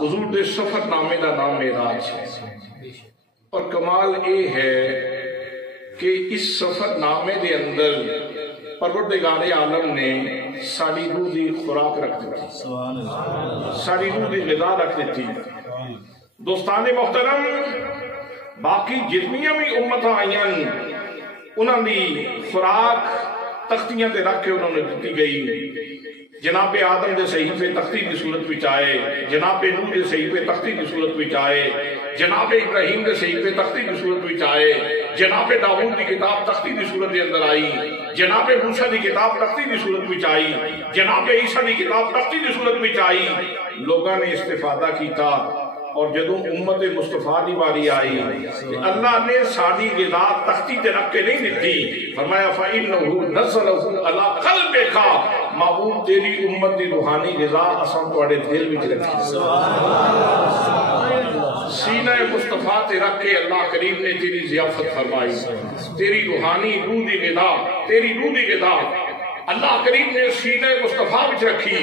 حضور دے سفر نامے دا نام معراج ہے، اور کمال یہ ہے کہ اس سفر نامے دے اندر پروردگار عالم نے ساری روح دی خوراک رکھ دیتی، ساری روح دی غذا رکھ دیتی۔ دوستان محترم، باقی جتنیاں بھی امتاں آئیاں انہوں نے خوراک تختیاں تے رکھ کے انہوں نے دیتی گئی۔ جناب آدم دے صحیفے تختی کی صورت وچ آئے، جناب نوح دے صحیفے تختی کی صورت وچ آئے، جناب ابراہیم دے صحیفے تختی کی صورت وچ آئے، جناب داؤد دی کتاب تختی کی صورت دے اندر آئی، جناب موسیٰ دی کتاب تختی کی صورت وچ آئی، جناب عیسیٰ دی کتاب تختی کی صورت وچ آئی۔ لوگاں نے استفادہ کیتا، اور جدوں امت مصطفیٰ دی باری آئی اللہ نے ساری غذا تختی تے رکھ کے نہیں دیتی، فرمایا فَإِنَّهُ نَزَّلَهُ عَلَىٰ قَلْبِكَ، معبود تیری امت دی روحانی غذا اساں تواڈے دل وچ رکھی، سینہ مصطفیٰ تے رکھ کے اللہ کریم نے تیری ضیافت فرمائی، تیری روحانی روح دی غذا، تیری روح دی غذا اللہ کریم نے سینہ مصطفیٰ وچ رکھی،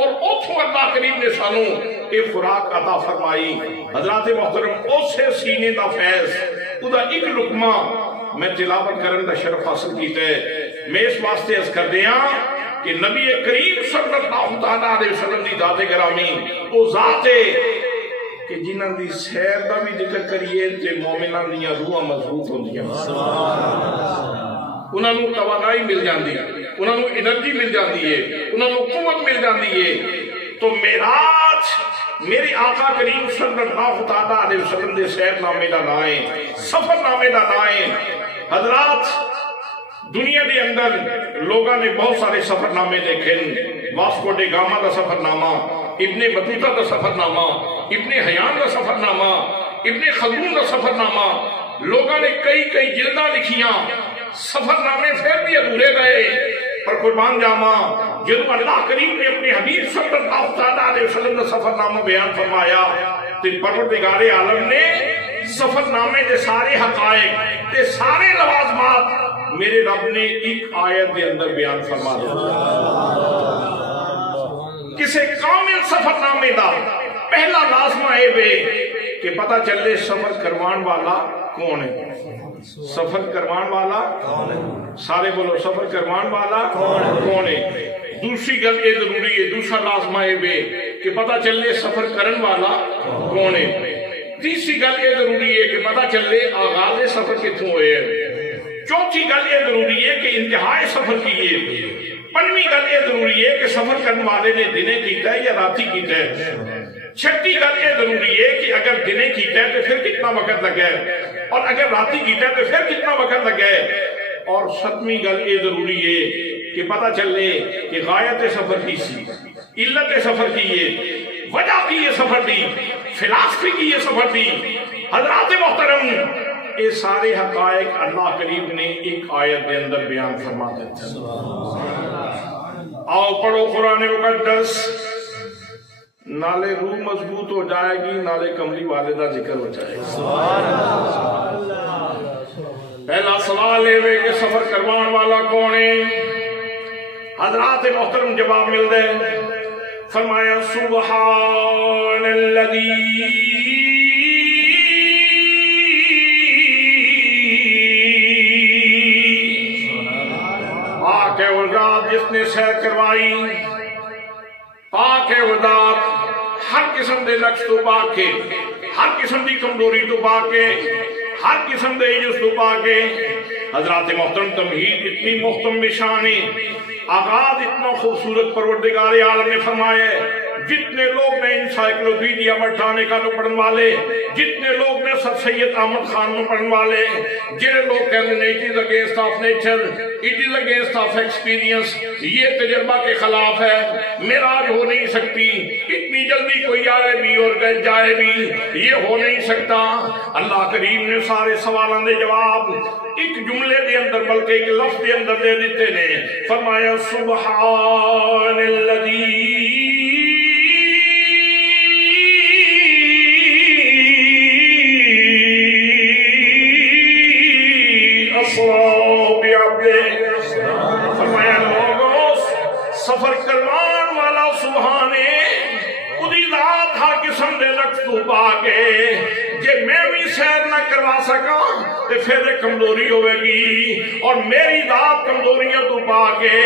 اور اتھوں اللہ کریم نے سانوں ایک خوراک عطا فرمائی۔ حضرات محترم، اسے سینے دا فیض ادا ایک لقمہ میں تلاوت کرنے دا شرف حاصل کیتا ہے۔ میں اس واسطے عرض کر دیاں کہ نبی کریم صلی اللہ علیہ وسلم دی ذات گرامی وہ ذات ہے کہ جنہاں دی سیر دا بھی ذکر کریے تے مومناں دیاں روحاں مضبوط ہوندیاں، انہاں نوں توانائی مل جاندی ہے، انہاں نوں انرجی مل جاندی ہے، انہاں نوں قوت مل جاندی ہے۔ تو معراج میرے آقا کریم صلی اللہ علیہ وسلم دے سیر نامے دا نام ہے، سفر نامے دا نام ہے۔ حضرات، دنیا دے اندر لوگاں نے بہت سارے سفر نامے دیکھے، واسکو ڈے گاما دا سفر نامہ، ابن بطوطہ دا سفر نامہ، ابن حیان دا سفر نامہ، ابن خلدون دا سفر نامہ، لوگاں نے کئی جلدہ لکھیاں، سفر نامے پھر بھی ادھورے گئے، پر قربان جاما جب اللہ کریم نے اپنے حبیب صلی اللہ علیہ وسلم نے سفر نامہ بیان فرمایا تو پروردگار عالم نے سفر نامے دے سارے حقائق تے سارے لوازمات میرے رب نے ایک آیت دے اندر بیان فرما دیا۔ کسے کامل سفر نامے دا پہلا لازمہ ہے بے کہ پتہ چلے سفر کروان والا کون ہے، سفر کروان والا سارے بولو سفر کروان والا کون ہے۔ دوسری گل یہ ضروری ہے، دوسرا لازمہ ہے بے کہ پتہ چلے سفر کرن والا کون ہے۔ تیسری گل یہ ضروری ہے کہ پتہ چلے آغاز سفر کتوں ہوئے ہے۔ چوتھی گل یہ ضروری ہے کہ انتہائی سفر کیے۔ پنجویں گل یہ ضروری ہے کہ سفر کرنے والے نے دنے کیتا ہے یا راتی کیتا ہے۔ چھٹی گل یہ ضروری ہے کہ اگر دنے کیتا ہے تو پھر کتنا وقت لگا ہے، اور اگر راتی کیتا ہے تو پھر کتنا وقت لگا ہے۔ اور ستویں گل یہ ضروری ہے کہ پتہ چلے کہ غایت سفر کی سی، علت سفر کی ہے، وجہ کی یہ سفر دی، فلسفی کی یہ سفر دی۔ حضرات محترم، یہ سارے حقائق اللہ کریم نے ایک آیت کے اندر بیان فرما دیتے ہیں۔ آؤ پڑھو قرآن مقدس، نالے روح مضبوط ہو جائے گی، نالے کملی والدہ ذکر ہو جائے گی۔ پہلا سوال ہے کہ سفر کروان والا کون ہے؟ حضرات محترم جواب مل دے، فرمایا سبحان الذی پاک ہے وہ ذات جس نے سیر کروائی، پاک ہے وہ ذات ہر قسم دے نقص تو پاک ہے، ہر قسم دی کمزوری تو پاک ہے، ہر قسم دے عجز تو پاک ہے۔ حضرات محترم، تمہید اتنی محترم شان ہے، آغاز اتنا خوبصورت پروردگار عالم نے فرمایا ہے۔ جتنے لوگ نے انسائیکلوپیڈیا مٹھانے کا پڑھن والے، جتنے لوگ نے سر سید احمد خان میں پڑھن والے، جنہیں لوگ کہتے ہیں it is against of nature, it is against of experience, یہ تجربہ کے خلاف ہے، معراج ہو نہیں سکتی، اتنی جلدی کوئی آئے بھی اور جائے بھی، یہ ہو نہیں سکتا۔ اللہ کریم نے سارے سوالوں دے جواب ایک جملے دے اندر بلکہ ایک لفظ دے اندر دے دیتے نے، فرمایا سبحان الذی فرمایا لوگوں سفر کروان والا سبحانے ہر قسم دے نقص تو پا کے جے میں بھی سیر نہ کروا سکا تے پھر کمزوری ہوئے گی اور میری ذات کمزوریاں تو پا کے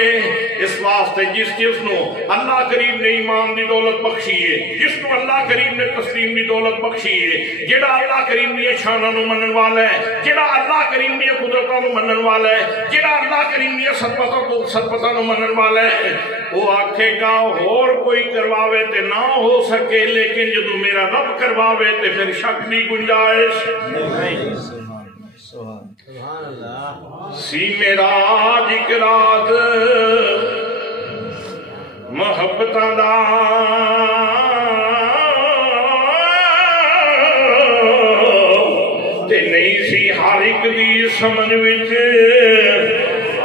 اس واسطے جس نو اللہ کریم نے ایمان دی دولت بخشی ہے جس نو اللہ کریم نے تسلیم دی دولت بخشی ہے جڑا اللہ کریم دی شاناں نو منن والا ہے جڑا اللہ کریم دی قدرتاں نو منن والا ہے جڑا اللہ کریم دی صدقتاں نو منن والا ہے وہ آکھے گا اور کوئی کرواوے تے نہ ہو سکے لیکن جدو میرا رب کرواوے تے پھر شک دی گنجائش نہیں سی میرا جکرات محبتاں دا تے نہیں سی ہر ایک دی سمجھ وچ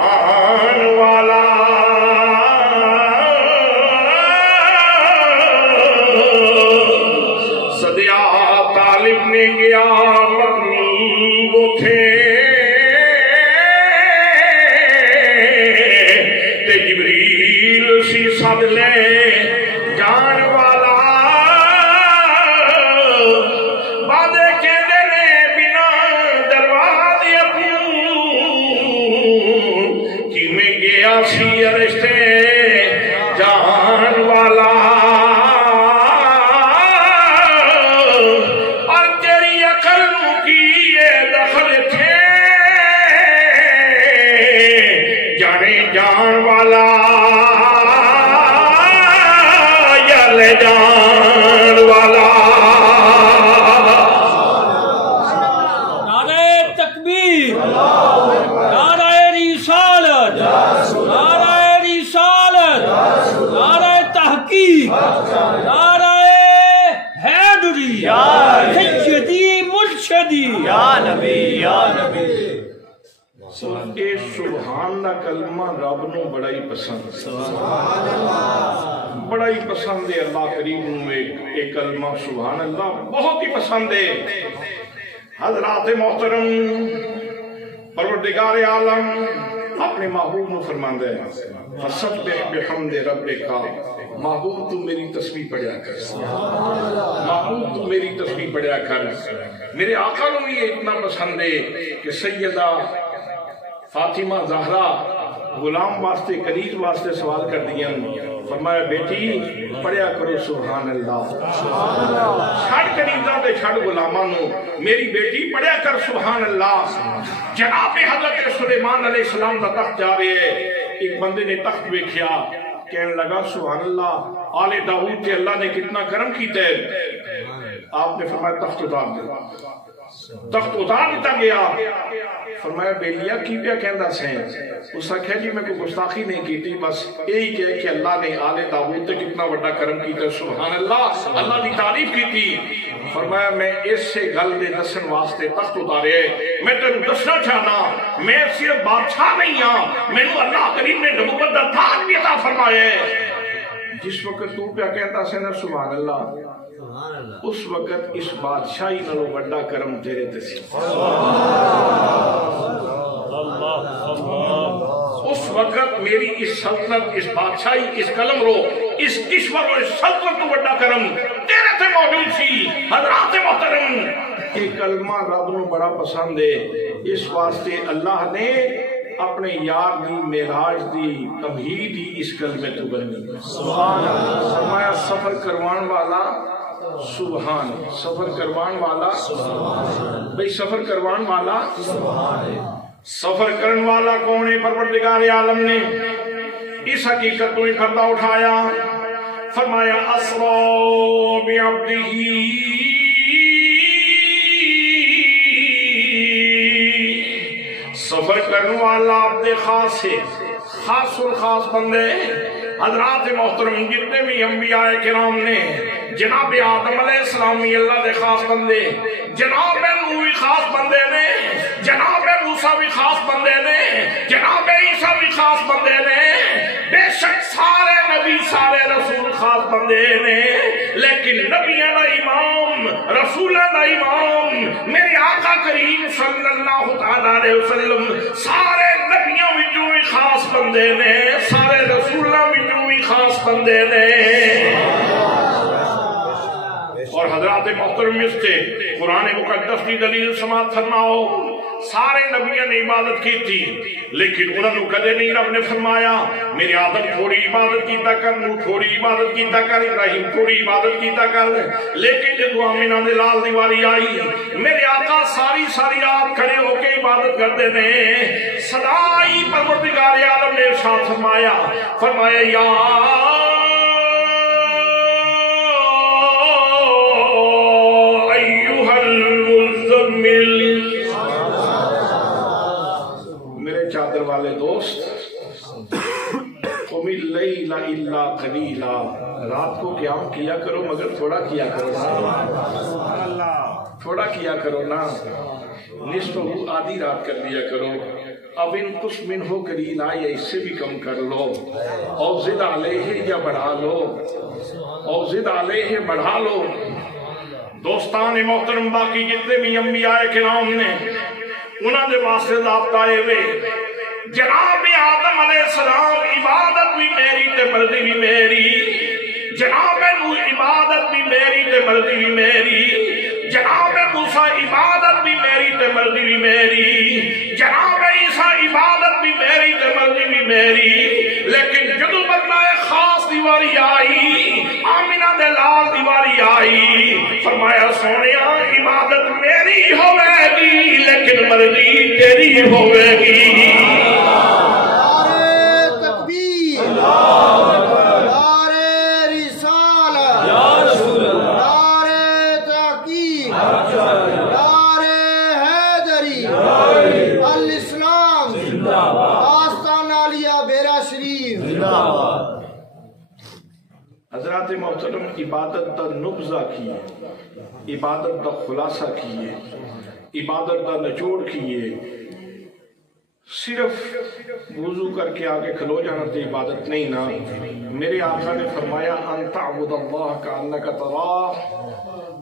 آن والا صدیا طالب نے گیا مطلوب تھے تے جبریل سی سد لے جان والا بادے کے دینے بنا دروازے کی میں گیا سی رشتے جان والا جان والا یا لے جان والا نعرہ تکبیر نعرہ رسالت نعرہ رسالت نعرہ تحقیق نعرہ حیدری سیدی مرشدی یا نبی یا نبی اے سبحان دا کلمہ رب نو بڑا ہی پسند بڑا ہی پسند ہے اللہ کریم نو ایک کلمہ سبحان اللہ بہت ہی پسند ہے حضرات محترم پروردگار عالم اپنے محبوب نو فرماندے ہیں فسبح بحمد ربک محبوب تو میری تسبیح پڑھیا کر محبوب تو میری تسبیح پڑھیا کر میرے آقا نو یہ اتنا پسند ہے کہ سیدہ فاطمہ زہرا غلام واسطے کنیز واسطے سوال کر دیا فرمایا بیٹی پڑھیا کرو سبحان اللہ چھڑ کنیزاں دے چھڑ غلاماں نو میری بیٹی پڑھیا کر سبحان اللہ جناب حضرت سلیمان علیہ السلام دا تخت جا رہے ہے ایک بندے نے تخت ویکھیا کہنے لگا سبحان اللہ آل داؤد تے اللہ نے کتنا کرم کیتا ہے آپ نے فرمایا تخت اتار دے تخت اتار دیتا گیا فرمایا بیلیا کی پیا کہندہ سین اس نے جی میں کوئی گستاخی نہیں کی تھی بس یہی کہے کہ اللہ نے آل داؤد تے کتنا بڑا کرم کیتا ہے سبحان اللہ اللہ نے تعریف کی تھی فرمایا میں اس سے گل دے دسن واسطے تخت اتارے میں تینوں دسنا چاہنا میں صرف بادشاہ نہیں ہاں میں اللہ کریم نے نبوت دا تاج بھی عطا فرمایا جس وقت تو پیا کہتا سے نا سبحان اللہ اس وقت اس بادشاہی نلو بڑا کرم تیرے تسی اس وقت میری اس سلطنت اس بادشاہی اس قلم رو اس کشور و اس سلطنت تو بڑا کرم تیرے تے موجود سی حضرات محترم یہ کلمہ رب نو بڑا پسند ہے اس واسطے اللہ نے اپنے یار دی معراج دی تمہید ہی اس کلمے تو بنی سبحان اللہ فرمایا سفر کروان والا سبحان سفر کروان والا بھئی سفر کروان والا سفر کرن والا کون ہے پروردگار عالم نے اس حقیقت تو پردہ اٹھایا فرمایا اسرا بعبدہ سفر کرن والا عبد خاص ہے خاص الخاص بندے حضرات محترم جتنے بھی انبیاء کرام نے جناب آدم علیہ السلام اللہ دے خاص بندے جناب نوح بھی خاص بندے نے جناب موسیٰ بھی خاص بندے نے جناب عیسیٰ بھی خاص بندے نے بے شک سارے نبی سارے رسول خاص بندے نے لیکن نبیوں دا امام رسولوں دا امام میرے آقا کریم صلی اللہ علیہ وسلم سارے نبیوں وچوں بھی خاص بندے نے سارے رسولوں وچوں بھی خاص بندے نے حضرات محترم اس سے قرآن مقدس کی دلیل سماعت فرماؤ سارے نبیوں نے عبادت کی تھی لیکن انہوں نے کدے نہیں رب نے فرمایا میرے آدم تھوڑی عبادت کیتا کر نو تھوڑی عبادت کیتا کر ابراہیم تھوڑی عبادت کیتا کر لیکن جب آمینہ نے لال دیواری آئی میرے آقا ساری رات کھڑے ہو کے عبادت کرتے نے صدائی پروردگار عالم نے ارشاد فرمایا یا ایوہ المزمل چادر والے دوست قم اللیل الا قلیلا رات کو قیام کیا کرو مگر تھوڑا کیا کرو تھوڑا کیا کرو نا نصف آدھی رات کر لیا کرو اب ان قس من ہو قلیلا یا اس سے بھی کم کر لو او زد علیہ یا بڑھا لو او زد علیہ بڑھا لو دوستان محترم باقی جتنے بھی انبیاء کرام نے انہوں نے واسطے ضابطہ ہوئے جناب آدم علیہ السلام عبادت بھی میری تے مرضی بھی میری جناب نوح عبادت بھی میری تے مرضی بھی میری جناب موسیٰ عبادت بھی میری تے مرضی بھی میری جناب عیسیٰ عبادت بھی میری تے مرضی بھی میری لیکن جدو بندہ خاص دیواری آئی آمینہ دے لال دیواری آئی فرمایا سونیا عبادت میری ہوئے گی لیکن مرضی تیری ہوئے گی حضرات محترم عبادت دا نبضہ کیے عبادت دا خلاصہ کیے عبادت دا نچوڑ کیے صرف وضو کر کے آگے کھلو جانا تے عبادت نہیں نا میرے آقا نے فرمایا ان تعبد اللہ کانک تراہ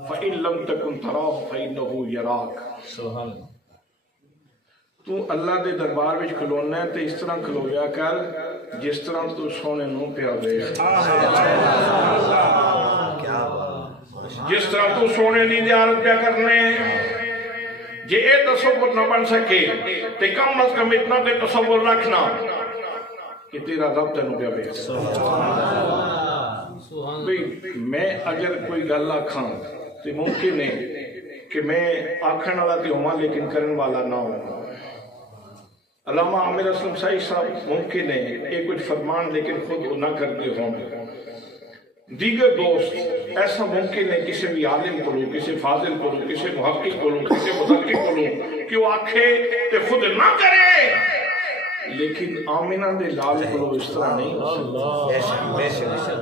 فإن لم تکن تراہ فإنہو یراک تو اللہ دے دربار وچ کھلونا ہے تے اس طرح کھلویا کر جس طرح تو سونے نو پیا دے جس طرح تو سونے دی زیارت پیا کرنے جے اے تصور نہ بن سکے تے کم از کم اتنا تے تصور رکھنا کہ تیرا رب تینوں پیا بے میں اگر کوئی گل آکھاں تے ممکن ہے کہ میں آکھن والا تے ہوں لیکن کرن والا نہ ہوں علامہ عامر اسلم صاحب ممکن ہے ایک کچھ فرمان لیکن خود نہ کرتے ہوں دیگر دوست ایسا ممکن ہے کسی بھی عالم کو لوں کسی فاضل کو لوں کسی محقق کو لوں کسی مدقق کو لوں کہ وہ آنکھے تے خود نہ کرے لیکن آمینہ دے لال کو لوں اس طرح نہیں ہو سکتا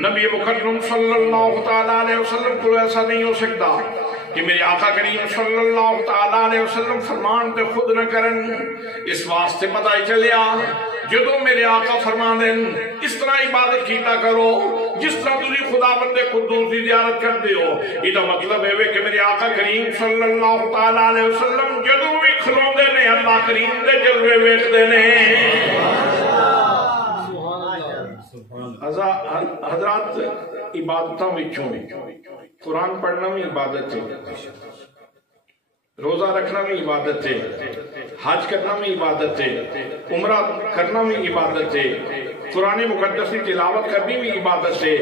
نبی مکرم صلی اللہ تعالیٰ علیہ وسلم کو ایسا نہیں ہو سکتا کہ میرے آقا کریم صلی اللہ تعالیٰ علیہ وسلم فرمان تے خود نہ کرن اس واسطے پتہ ہی چلیا جدو میرے آقا فرمان دیں اس طرح عبادت کیتا کرو جس طرح تجھے خدا بندے قدوس دی زیارت کر دیو یہ تو مطلب ہے کہ میرے آقا کریم صلی اللہ تعالیٰ علیہ وسلم جدو بھی کھلوں دے نے اللہ کریم دے جلوے ویخ دے نے حضرات عبادتاں وچوں قرآن پڑھنا بھی عبادت ہے روزہ رکھنا بھی عبادت ہے حج کرنا بھی عبادت ہے عمرہ کرنا بھی عبادت ہے قرآن مقدس کی تلاوت کرنی بھی عبادت ہے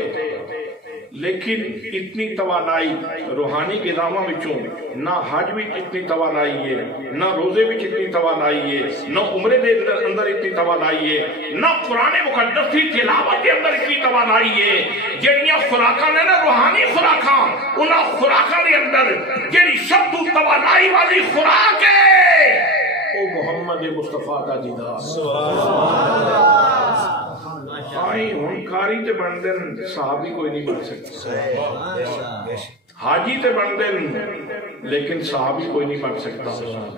لیکن اتنی توانائی روحانی غذاواں وچوں نہ حج بھی اتنی توانائی ہے نہ روزے بھی اتنی توانائی ہے نہ عمرے دے اندر اتنی توانائی ہے نہ قرآن مقدس کی تلاوت کے اندر اتنی توانائی ہے جڑیاں خوراکاں نے نا روحانی خوراکاں انہاں خوراکاں دے اندر جڑی سب تو توانائی والی خوراک ہے او محمد مصطفیٰ دا دیدار سبحان اللہ آئی ہنکاری تے بندن صحابی کوئی نہیں بن سکتا حاجی تے بندن لیکن صحابی کوئی نہیں بن سکتا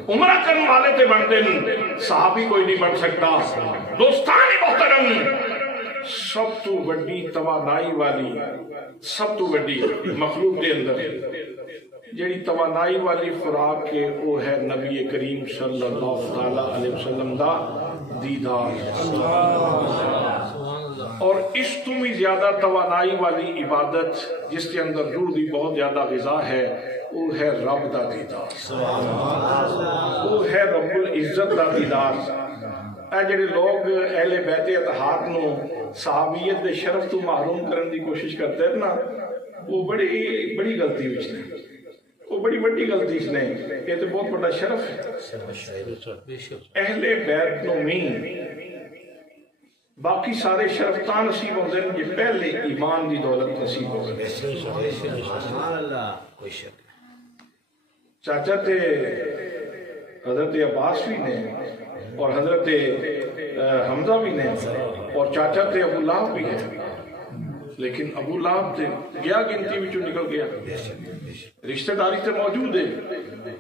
عمرہ کرنے والے تے بندن صحابی کوئی نہیں بن سکتا دوستان محترم سب تو بڑی توانائی والی سب تو بڑی مخلوق دے اندر جیڑی توانائی والی خوراک کے وہ ہے نبی کریم صلی اللہ علیہ وسلم دا دیدار اور اس تو بھی زیادہ توانائی والی عبادت جس کے اندر روح دی بہت زیادہ غذا ہے وہ ہے رب دا دیدار، وہ ہے رب العزت دا دیدار۔ اے جڑے لوگ اہل بیت اتحاد نو صحابیت دے شرف تو محروم کرنے دی کوشش کرتے ہیں نا، وہ بڑی غلطی وچ نے، وہ بڑی غلطی اس نے۔ یہ تو بہت بڑا شرف ہے اہل بیت نو میں، باقی سارے شرف تاں نصیب ہوندے ہیں جے پہلے ایمان دی دولت نصیب ہو گئے۔ چاچا تے حضرت عباس بھی نے اور حضرت حمزہ بھی نے اور چاچا تے ابو لہب بھی ہے، لیکن ابو لہب تے گیا گنتی وچوں نکل گیا، رشتہ داری تے موجود ہے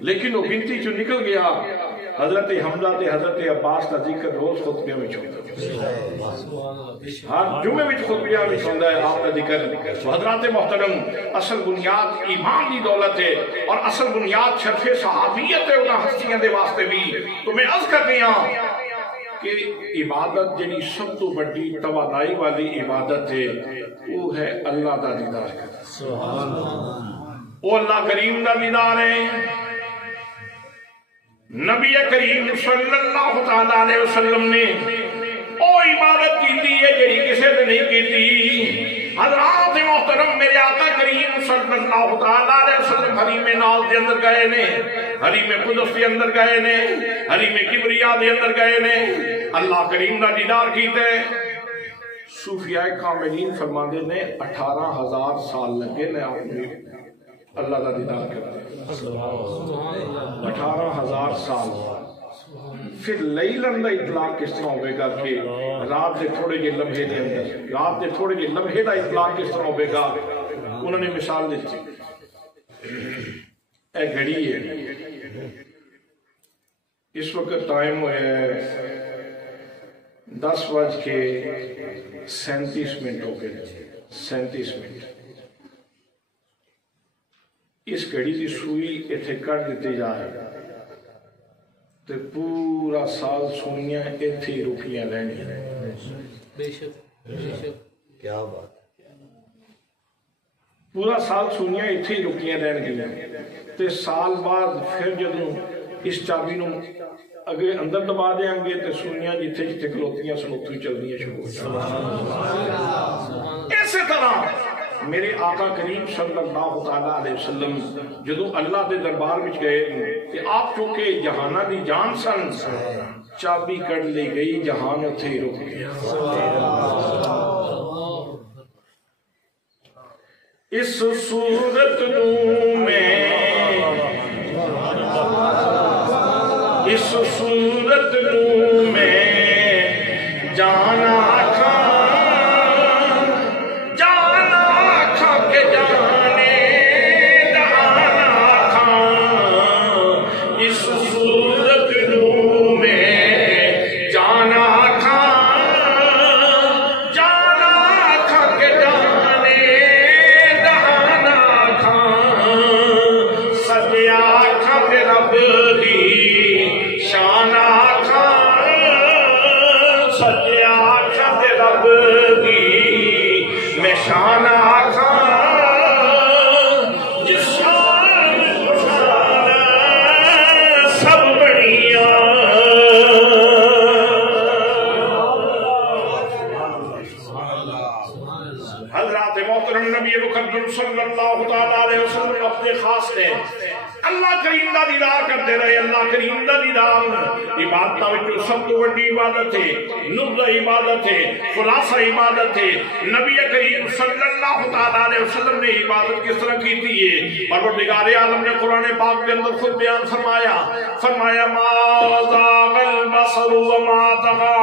لیکن وہ گنتی وچوں نکل گیا۔ حضرت حمزہ تے حضرت عباس کا ذکر روز خطبے میں ہوتا ہے، ہر جمعے میں خطبیہ میں ہوتا ہے آپ کا ذکر۔ حضرات محترم، اصل بنیاد ایمان دی دولت ہے اور اصل بنیاد شرف صحابیت ہے انہاں ہستیاں دے واسطے بھی۔ تو میں عرض کر دیا کہ عبادت جنی سب تو بڑی توانائی والی عبادت ہے وہ ہے اللہ دا دیدار کرنا۔ وہ اللہ کریم دا دیدار ہے۔ نبی کریم صلی اللہ تعالیٰ علیہ وسلم نے او عبادت کی تھی ہے جڑی کسے نے نہیں کی تھی۔ حضرات محترم، میرے آقا کریم صلی اللہ تعالیٰ علیہ وسلم حریم ناز دے اندر گئے نے، حریم قدس دے اندر گئے نے، حریم کبریا دے اندر گئے نے، اللہ کریم دا دیدار کیتے۔ صوفیاء کاملین فرماندے نے 18,000 سال لگے نے آپ نے اللہ دا دیدار کرتے، 18,000 سال۔ پھر لیلن دا اطلاق کس طرح ہوئے گا کہ رات دے تھوڑے جے لمحے دے اندر، رات دے تھوڑے جے لمحے دا اطلاق کس طرح ہوئے گا؟ انہوں نے مثال دیتی، اے گھڑی ہے، اس وقت ٹائم ہوئے ہے 10:37 ہو گئے، 37 منٹ۔ اس گھڑی کی سوئی اتنے کٹ دیتی جائے تو پورا سال سوئیاں اتنے ہی رکیاں رہنی۔ بے شک کیا بات، پورا سال سوئیاں اتنے ہی رکیاں رہن گیا تے سال بعد پھر جدوں اس چابی نو اگے اندر دبا دیاں گے تے سوئیاں جتھے جتھے کھلوتیاں سلوتیاں چلنیاں شروع ہو جائیں۔ اسی طرح میرے آقا کریم صلی اللہ تعالیٰ علیہ وسلم جدو اللہ دے دربار وچ گئے کہ آپ چونکہ جہانہ دی جان سن، چابی کڑ لے گئی، جہان اتھے ہی رک گیا۔ اس صورت نو میں، اس صورت نو میں جانا صلی اللہ تعالیٰ علیہ وسلم اپنے خاص نے اللہ کریم دا دیدار کرتے رہے۔ اللہ کریم دا دیدار عبادتہ وچوں سب تو بڑی عبادت ہے، نبض عبادت ہے، خلاصہ عبادت ہے۔ نبی کریم صلی اللہ تعالیٰ علیہ وسلم نے عبادت کس طرح کی تھی ہے؟ پروردگار عالم نے قرآن پاک کے اندر خود بیان فرمایا ما زاغ البصر وما طغى،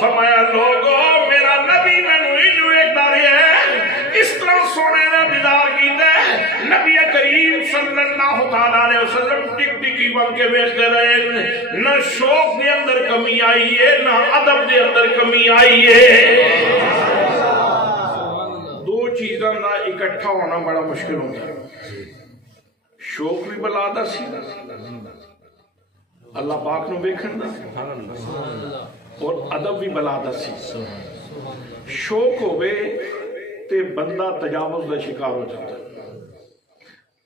فرمایا لوگوں نبی کریم صلی اللہ تعالیٰ علیہ وسلم ٹک ٹکی بن کے بیٹھتے رہے، نہ شوق دے اندر کمی آئی ہے نہ ادب دے اندر کمی آئی ہے۔ دو چیزاں دا اکٹھا ہونا بڑا مشکل ہوتا ہے، شوق بھی بلا دا سی اللہ پاک نو ویکھن دا اور ادب بھی بلا دسی شوق ہوئے تے بندہ تجاوز دا شکار ہو جاتا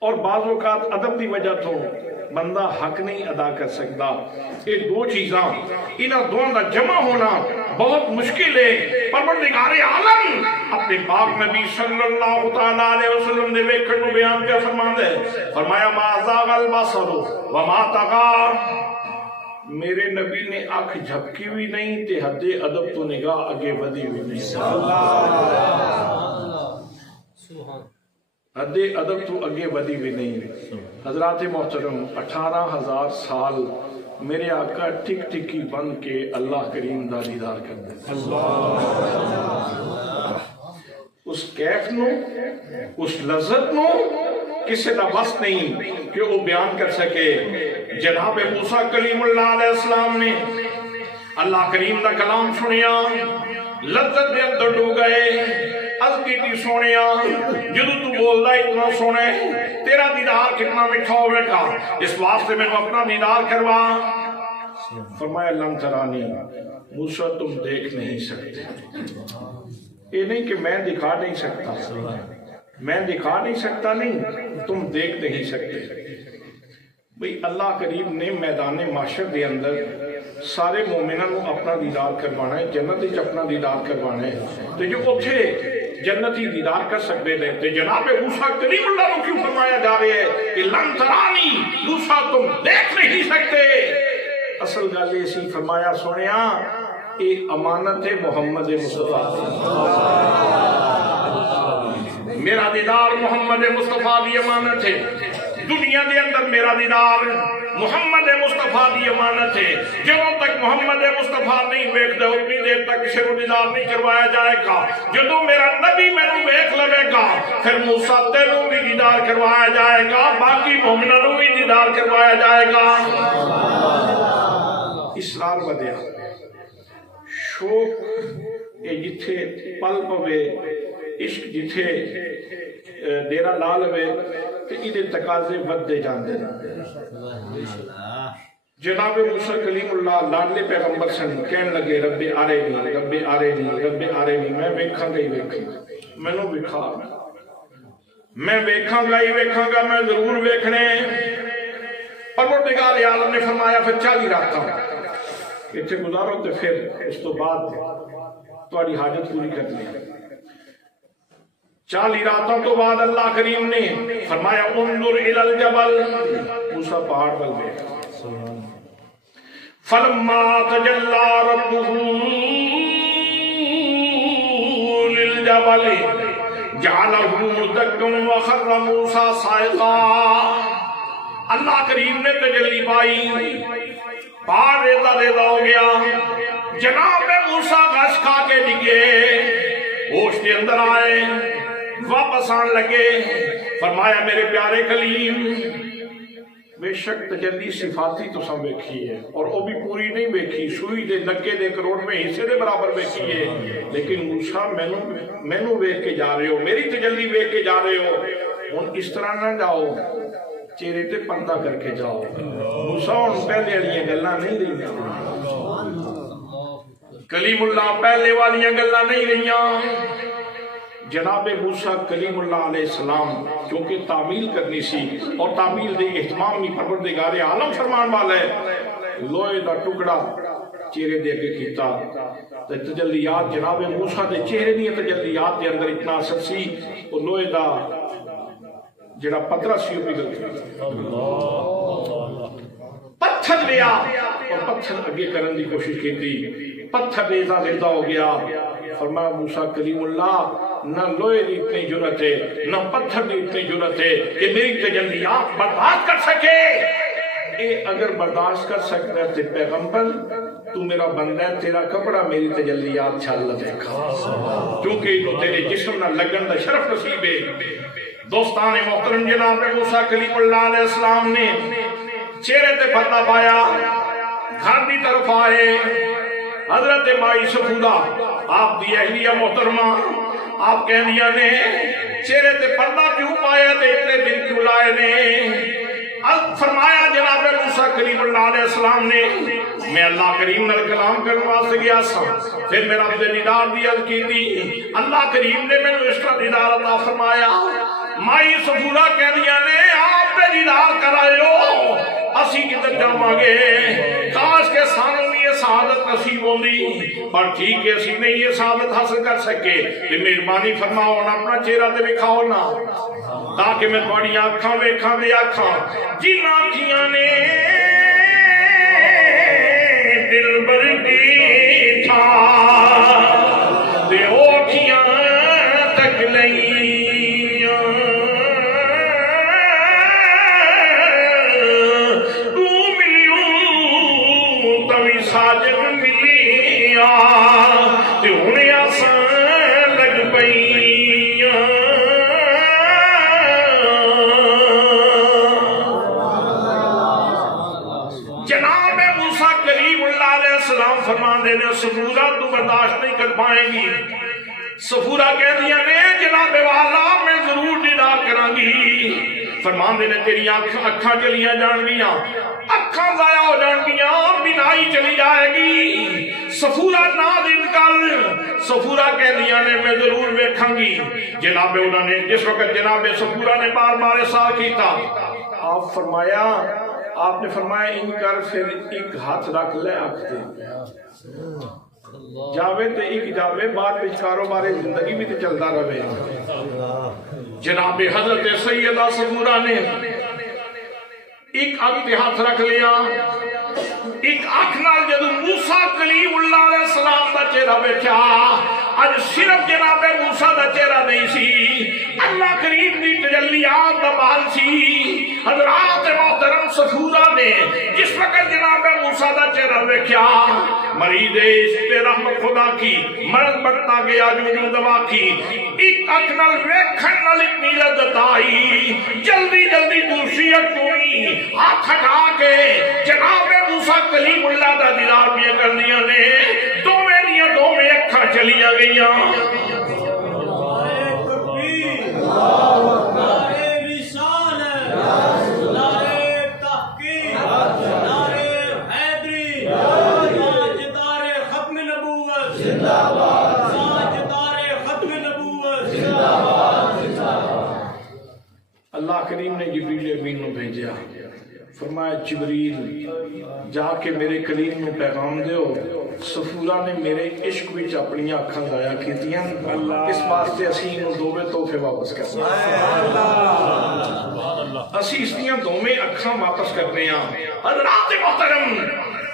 اور بعض اوقات ادب دی وجہ تو بندہ حق نہیں ادا کر سکتا. یہ دو چیزاں انہاں دونوں دا جمع ہونا بہت مشکل ہے. پروردگار عالم اپنے پاک نبی صلی اللہ تعالیٰ علیہ وسلم دے ویکھن نو بیان کیا فرماندا ہے؟ فرمایا ما زاغ البصر وما طغى. میرے نبی نے آنکھ جھپکی بھی نہیں تے حد ادب تو نگاہ آگے ودی بھی نہیں. حد ادب تو آگے ودی بھی نہیں. حضرات محترم 18,000 سال میرے آقا ٹک ٹکی بن کے اللہ کریم دا دیدار کرتے ہیں. اس کیف نو اس لذت نو کسی دا بس نہیں کہ وہ بیان کر سکے. جناب موسیٰ کلیم اللہ علیہ السلام نے اللہ کریم دا کلام سنیا لذت دے اندر ڈو گئے. از کیتی سونیا جدو تو بول دا اتنا سونے تیرا دیدار کتنا مٹھا ہوئے گا اس واسطے میں نے اپنا دیدار کروا. فرمایا لم ترانی موسیٰ تم دیکھ نہیں سکتے. یہ نہیں کہ میں دکھا نہیں سکتا میں دکھا نہیں سکتا نہیں تم دیکھ نہیں سکتے. بھئی اللہ کریم نے میدان معاشر دے اندر سارے مومنوں کو اپنا دیدار کروانا ہے جنت وچ اپنا دیدار کروانا ہے. تو جو اتھے جنتی دیدار کر سکتے ہیں تو جناب موسیٰ کلیم اللہ کو کیوں فرمایا جا رہے ہے کہ لن ترانی موسیٰ تم دیکھ نہیں سکتے. اصل گل اسی فرمایا سنیا یہ امانت ہے محمد مصطفیٰ. میرا دیدار محمد مصطفیٰ دی امانت ہے. دنیا دے اندر میرا دیدار محمد مصطفیٰ دی امانت ہے. جدوں تک محمد مصطفیٰ نہیں ویکھدا اتنی دیر تک کسی کو دیدار نہیں کروایا جائے گا. جدوں میرا نبی مینوں ویکھ لوے گا پھر موسیٰ تینوں بھی دیدار کروایا جائے گا باقی مومنوں بھی دیدار کروایا جائے گا. اسرار ودیا شوق یہ جتھے پل پوے عشق جتھے ڈیرا لا لوے کہ ایدے تقاضے ودے جاندے. جناب موسیٰ کلیم اللہ لاڈلے پیغمبر سن کہن لگے رب آرینی رب آرینی رب آرینی. میں ویکھاں گا ہی ویکھاں گا مینوں وکھا میں ویکھاں گا ہی ویکھاں گا میں ضرور ویکھنے. پروردگار عالم نے فرمایا پھر 40 راتاں اتنے گزارو تو پھر اس تو بعد تہاڈی حاجت پوری کرنی. 40 راتوں تو بعد اللہ کریم نے فرمایا انظر الی الجبل. موسیٰ پہاڑ پر دیکھ. فلما تجلی ربہ للجبل جعلہ دکا وخر موسیٰ صاعقا. اللہ کریم نے تجلی پائی پہاڑ ریزہ ریزہ ہو گیا. جناب موسیٰ گھس کھا کے ڈگے ہوش کے اندر آئے واپس آن لگے. فرمایا میرے پیارے کلیم بے شک تجلی صفاتی تو سب ویکھی ہے اور وہ بھی پوری نہیں ویکھی سوئی دے نکے دے کروڑ میں حصے دے برابر ویکھی ہے. لیکن موسیٰ مینوں ویکھ کے جا رہے ہو میری تجلی ویکھ کے جا رہے ہو. ہن اس طرح نہ جاؤ چہرے تے پردہ کر کے جاؤ. موسیٰ ہن پہلے والیاں گلاں نہیں رہیاں. کلیم اللہ پہلے والیاں گلاں نہیں رہیاں. جناب موسیٰ کلیم اللہ علیہ السلام کیونکہ تعمیل کرنی سی اور تعمیل دے اہتمام بھی پروردگار عالم فرمان والا ہے. لوہے دا ٹکڑا چہرے دے کے کیتا تجلیات جناب موسیٰ دے چہرے دی تجلیات دے اندر اتنا اثر سی اور لوہے دا جڑا پتھر سی وہ پگھل گیا. پتھر لیا اور پتھر اگے کرن دی کوشش کی پتھر ریزہ ریزہ ہو گیا. فرمایا موسیٰ کلیم اللہ نہ لوہے دی اتنی جرت ہے نہ پتھر دی اتنی جرت ہے کہ میری تجلیات برداشت کر سکے. اے اگر برداشت کر سکتا ہے پیغمبر تو میرا بندہ ہے تیرا کپڑا میری تجلیات چھال دیکھا کیونکہ تو تیرے جسم نہ لگن دا شرف نصیب ہے. دوستان محترم جناب موسیٰ کلیم اللہ علیہ السلام نے چہرے تے پردہ پایا گھر دی طرف آئے. حضرت مائی سفودہ آپ دی اہلیہ محترمہ آپ کہنیاں نے چہرے تے پردہ کیوں پایا تے اتنے دن کیوں لائے نے. فرمایا جناب موسیٰ کریم اللہ علیہ السلام نے میں اللہ کریم نال کلام کرنے واسطے گیا سا پھر میرا رب دے دیدار دی عرض کی تھی اللہ کریم نے میں اس کا دیدار عطا فرمایا مائی صفورہ کہہ دیا نے آپ پہ دیدار کرائیو اسی کدھر جاواں گے کاش کے سانوں میں یہ سعادت نصیب ہوندی پر ٹھیک ہے اسی نہیں یہ سعادت حاصل کر سکے کہ مہربانی فرماؤ نہ اپنا چہرہ تے دکھاؤ نہ تاکہ میں تھوڑی آنکھاں ویکھاں دے آنکھاں جن آنکھیاں نے دل بر کی تھا دے اوکھیاں تک لئیاں تو ملیوں توی ساجن ملیاں تے انہیں آسان لگ پئیاں جناب موسیٰ کریم اللہ علیہ السلام فرمان دینے صفورہ تو برداشت نہیں کر پائیں گی صفورہ کہہ دیا نے جناب والا میں ضرور دیدار کروں گی فرمان دینے تیری اکھاں چلیاں جان گیاں اکھاں ضائع ہو جان گیاں بینائی چلی جائے گی صفورہ نہ دن کل صفورہ کہہ دیا نے میں ضرور ویکھاں گی جناب انہوں نے جس وقت جناب صفورہ نے بار بار ایسا کیتا آپ نے فرمایا ان کر پھر ایک ہاتھ رکھ لے آنکھ دے جاوے تو ایک جاوے بعد میں کاروبار زندگی بھی تو چلتا رہے جناب حضرت سیدہ صفورہ نے ایک آنکھ تے ہاتھ رکھ لیا ایک آنکھ نال جدو موسیٰ کلیم اللہ علیہ السلام دا چہرہ بیٹھا آج صرف جناب موسیٰ دا چہرہ نہیں سی اللہ کریم دی تجلیات دا بال سی حضرات محترم صفورہ نے جس وقت جناب موسیٰ دا چہرہ بیٹھا مرید اس پہ رحمت خدا کی مرض بڑھتا گیا جو دوا کی ایک آنکھ نال ویکھن نال اتنی لذت آئی جلدی جلدی دوسری اکھ ہوئی ہاتھ ہٹا کے جناب موسیٰ کلیم اللہ دا دیدار بھی کر دیا نے دو میں اکھاں چلیاں گئیاں اللہ کریم نے جبریل امین نو بھیجا فرمایا جبریل جا کے میرے کلیم نو پیغام دیو صفورہ نے میرے عشق وچ اپنی اکھاں ضائع کیتیاں اس واسطے اسی انہوں دوویں تحفے واپس کرنے اسی اس دیاں دوویں اکھاں واپس کرنے حضرات محترم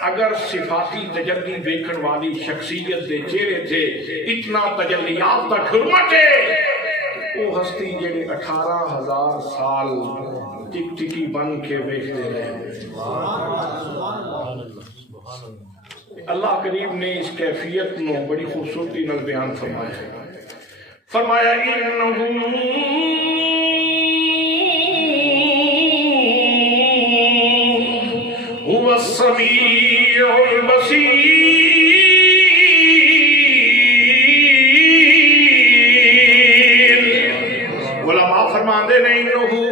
اگر صفاتی تجلی ویکھن والی شخصیت دے چہرے تھے اتنا تجلیات تک حرمت ہے وہ ہستی جڑے 18,000 سال ٹک ٹکی بن کے ویکھتے رہے اللہ کریم نے اس کیفیت نو بڑی خوبصورتی نال بیان فرمایا انہو هو السمیع البصیر علماء فرماندے نے انہو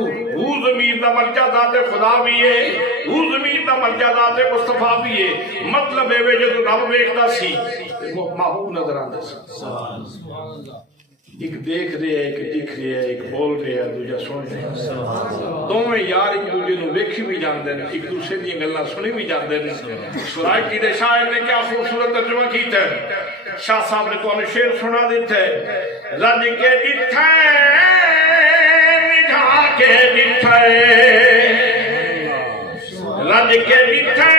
ضمیر دا مرجع ذات خدا بھی ہے ضمیر دا مرجع ذات مصطفیٰ بھی ہے مطلب ہے جدو رب ویکھدا سی وہ محبوب نظر آندا سی ایک دیکھ رہے ہے ایک دکھ رہے ہے ایک بول رہے ہے دوجہ سن رہے ہیں دوویں یار ایک دوجے نو ویکھی بھی جاندے ہیں ایک دوسرے دی گلاں سنی بھی جاندے ہیں سرائکی دے شاعر نے کیا خوبصورت ترجمہ کیتا ہے شاہ صاحب نے تو ہمیں شعر سنا دیتا ہے رج کے دتھے نجھا کے دتھے رج کے دتھے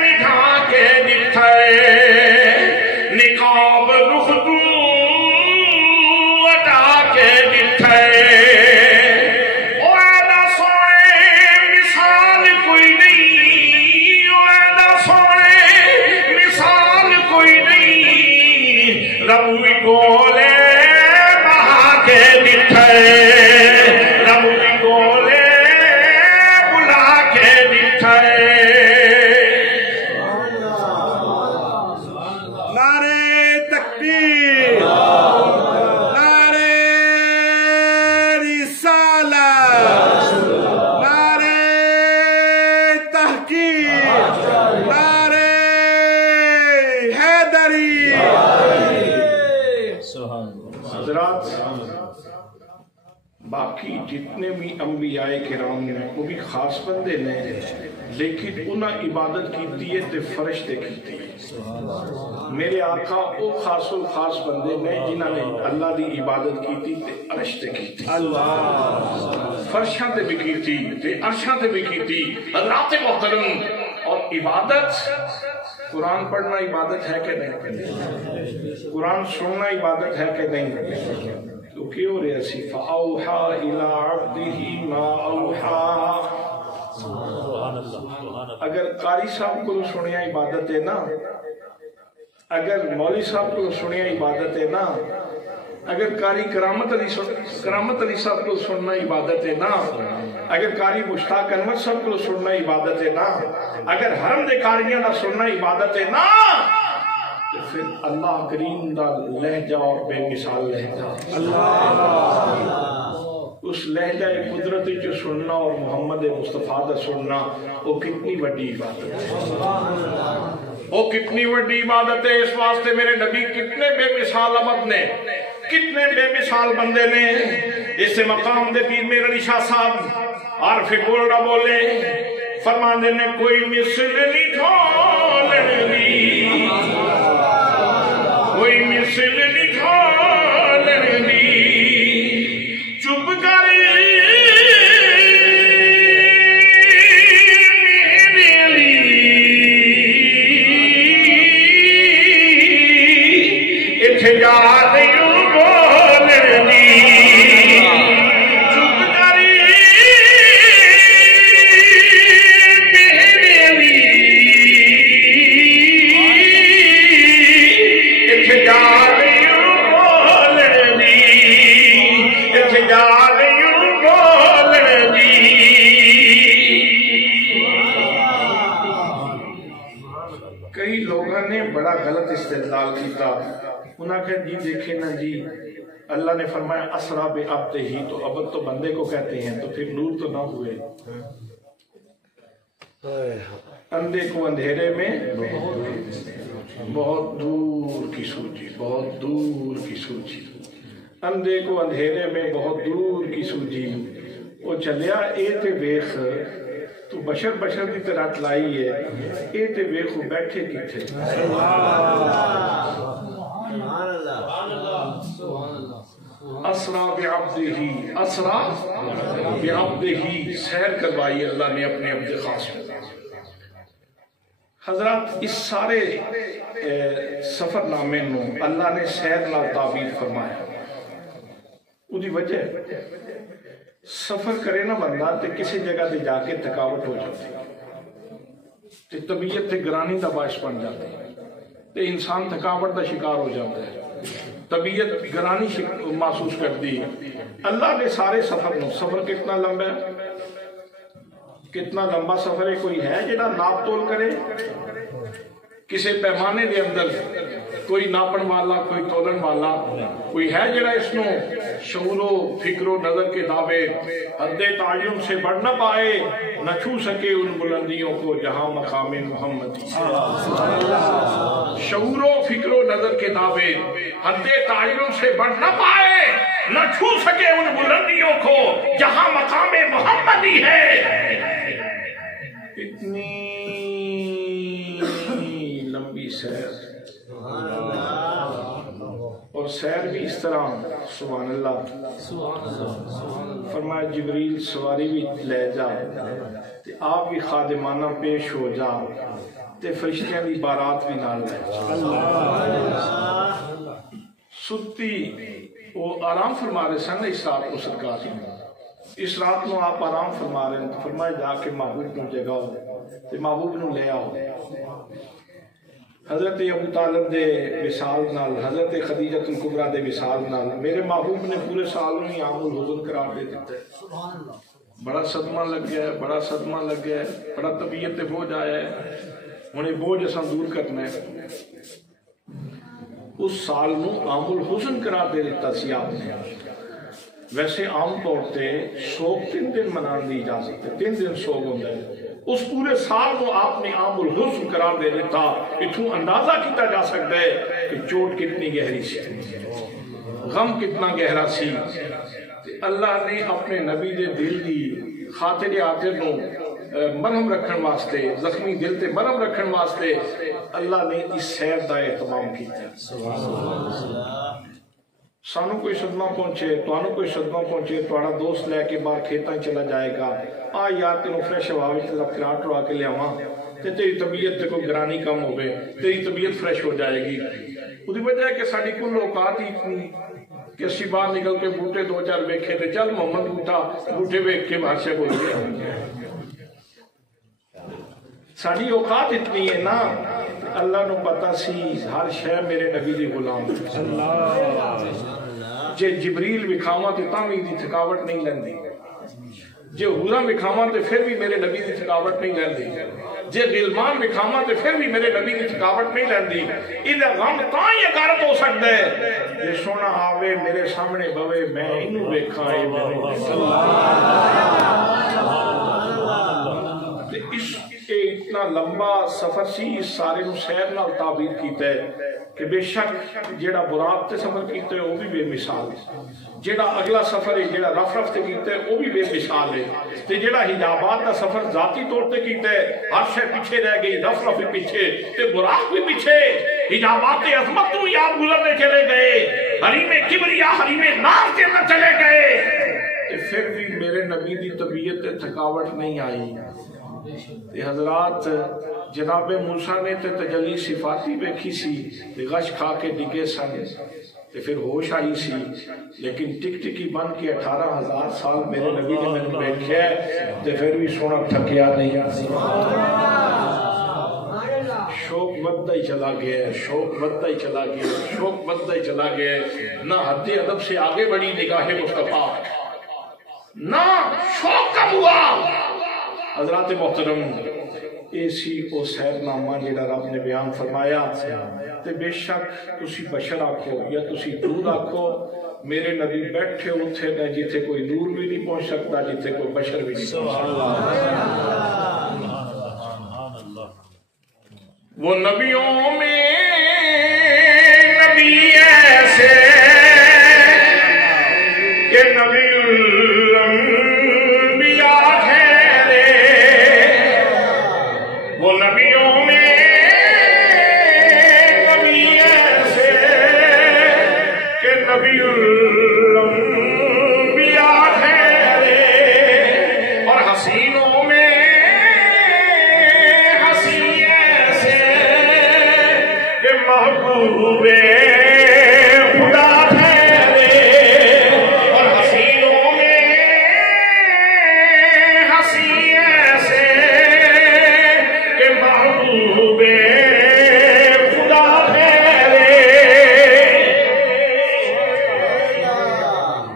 نجھا کے دتھے نقاب رخ تو اٹا کے دتھے ربوی گولے بہا کے دتھے ربوی گولے بلا کے دتھے نعرہ تکبیر نعرہ رسالت حضرات باقی جتنے بھی انبیاء کرام نے وہ بھی خاص بندے نے لیکن انہاں عبادت کیتی ہے تے فرشتے کیتی ہے میرے آقا وہ خاص الخاص بندے نے جنہاں نے اللہ دی عبادت کیتی تے فرشتے کیتی فرشاں تے بھی کیتی تے عرشاں تے بھی کیتی حضرات محترم اور عبادت قرآن پڑھنا عبادت ہے کہ نہیں قرآن سننا عبادت ہے کہ نہیں تو کیوں رہے سی فَأَوْحَا إِلَىٰ عَبْدِهِ مَا أَوْحَا اگر قاری صاحب کو سنیا عبادت ہے نا اگر مولوی صاحب کو سنیا عبادت ہے نا اگر قاری کرامت علی صاحب کو سننا عبادت ہے نا اگر قاری مشتاق انور صاحب کو سننا عبادت ہے نا اگر حرم دے قاریاں دا سننا عبادت ہے نا تو پھر اللہ کریم دا لہجہ اور بے مثال لہجہ اس لہجہ قدرت جو سننا اور محمد مصطفیٰ دا سننا وہ کتنی بڑی عبادت ہے وہ کتنی بڑی عبادت ہے اس واسطے میرے نبی کتنے بے مثال عبد نے کتنے بے مثال بندے نے اس مقام دے پیر میرے علی شاہ صاحب عارف بولنا بولے فرمانے نے کوئی مثل نہیں ڈھولنی کوئی مثل نہیں ڈھولنی چپ کر میرے لیے اتھے جا دیوں بولنی کئی لوگوں نے بڑا غلط استدلال کیتا انہاں کہا جی دیکھیں نا جی اللہ نے فرمایا اسرا بے عبد ہی تو عبد تو بندے کو کہتے ہیں تو پھر نور تو نہ ہوئے اندھے کو اندھیرے میں بہت دور کی سوچی بہت دور کی سوچی اندھے کو اندھیرے میں بہت دور کی سوچی وہ چلیا اے تے ویخ تو بشر دی طرح لائی ہے اے تے ویخو بیٹھے کی تھے اسرا بعبدہی سیر کروائی اللہ نے اپنے عبد خاص میں حضرات اس سارے سفر نامے نو اللہ نے سیر نال تعبیر فرمایا وہ دی وجہ سفر کرے نا بندہ تے کسی جگہ تے جا کے تھکاوٹ ہو جاتی تے طبیعت تے گرانی دا باعث بن جاتی تے انسان تھکاوٹ دا شکار ہو جاتا ہے طبیعت گرانی محسوس کرتی ہے اللہ نے سارے سفر نو سفر کتنا لمبا ہے کتنا لمبا سفر ہے کوئی ہے جڑا ناپ تول کرے کسی پیمانے دے اندر کوئی ناپن والا کوئی تولن والا کوئی ہے جڑا اس نو شعور و فکر و نظر کے دعوے حد تعین سے بڑھ نہ پائے نہ چھو سکے ان بلندیوں کو جہاں مقام محمدی شعور و فکر و نظر کے دعوے حد تعین سے بڑھ نہ پائے نہ چھو سکے ان بلندیوں کو جہاں مقام محمدی ہے اتنی لمبی سیر اور سیر بھی اس طرح سبحان اللہ فرمایا جبریل سواری بھی لے جا تے آپ بھی خادمانہ پیش ہو جا تے فرشتیاں بھی بارات بھی نال لے جا ستی وہ آرام فرما رہے سن اس رات کو سرکار اس رات نو آپ آرام فرما رہے ہیں فرمایا جا کے محبوب نو جگاؤ تے محبوب نو لے آؤ حضرت ابو طالب دے وصال نال حضرت خدیجہ الکبریٰ دے وصال نال میرے محبوب نے پورے سال میں عام الحزن قرار دے دیتا ہے بڑا صدمہ لگ گیا ہے بڑا صدمہ لگ گیا ہے بڑا طبیعت تے بوجھ آیا ہے انہیں بوجھ اساں دور کرنا ہے اس سال نو عام الحزن قرار دے دیتا سی آپ نے ویسے عام طور تے سوگ 3 دن منان دی اجازت ہے 3 دن سوگ ہوتا ہے اس پورے سال کو آپ نے عام الحسن قرار دے دیتا. اتھوں اندازہ کیتا جا سکتا ہے کہ چوٹ کتنی گہری سی, غم کتنا گہرا سی. اللہ نے اپنے نبی دے دل دی خاطر عاطر نو مرہم رکھن واسطے, زخمی دل تے مرہم رکھن واسطے اللہ نے اس سیر دا اہتمام کیتا. سانو کوئی صدمہ پہنچے, توانو کوئی صدمہ پہنچے, توڑا دوست لے کے باہر کھیتاں چلا جائے گا, آ یار تینوں فریش ہوا وچ کراٹ روا کے لیاواں تے تیری طبیعت تے کوئی گرانی کم ہوے, تیری طبیعت فریش ہو جائے گی. اودی وجہ ہے کہ ساڈی کل اوقات ہی اتنی کہ اسی باہر نکل کے بوٹے دو چار ویکھے تے چل محمد بوٹا بوٹے ویکھ کے بادشاہ ہو گیا. ساڈی اوقات اتنی ہے نا, اللہ نو پتا سی ہر شے میرے نبی دی غلام. جے جبریل وکھاواں تے تاں وی دی تھکاوٹ نہیں لیندی, جے حوراں وکھاواں تے پھر بھی میرے نبی دی تھکاوٹ نہیں لیندی, جے غلمان وکھاواں تے پھر بھی میرے نبی دی تھکاوٹ نہیں لیندی. اِدھا غم تاں ہی اکارت ہو سکتا ہے جے سونا آوے میرے سامنے بوے میں انہوں ویکھاں اے میرے اس اتنا لمبا سفر سی. اس سارے نو سیر نال تعبیر کیتا ہے کہ بے شک جیڑا براق تے سفر کیتا ہے وہ بھی بے مثال ہے, جیڑا اگلا سفر ہے جیڑا رف رف تے کیتا ہے وہ بھی بے مثال ہے, تے جیڑا حجابات کا سفر ذاتی طور تے کیتا ہے ہر شے پیچھے رہ گئی, رف رف بھی پیچھے تے براق بھی پیچھے, حجابات عظمت تو یاد گزرنے چلے گئے, حریم کبریا حریم ناز کے اندر چلے گئے, تے پھر بھی میرے نبی دی طبیعت تے تھکاوٹ نہیں آئی. حضرات جناب موسیٰ نے تے تجلی صفاتی بیکھی سی, غش کھا کے ڈگے سن, تے پھر ہوش آئی سی, لیکن ٹک ٹکی بن کے 18,000 سال میرے نبی نے میں نے بیٹھے تے پھر بھی سونا تھکیا نہیں. شوق بدتا ہی چلا گیا, شوق بدتا ہی چلا گیا, شوق بدتا ہی چلا گیا. نہ حد ادب سے آگے بڑھی نگاہ مصطفیٰ, نہ شوق کم ہوا. حضرات محترم, ایسی او سیر نامہ جیڑا رب نے بیان فرمایا, تے بے شک تسی بشر آکھو یا تسی دور آکھو, میرے نبی بیٹھے اتھے نے جیتے کوئی نور بھی نہیں پہنچ سکتا, جیتے کوئی بشر بھی نہیں پہنچ سکتا. وہ نبیوں میں نبی ایسے کہ نبی نبیوں میں نبی ایسے کہ نبی الانبیاء ٹھہرے, اور حسینوں میں حسین ایسے کہ محبوب خدا ٹھہرے, اور حسینوں میں حسین ایسے محبوب خدا ٹھہرے.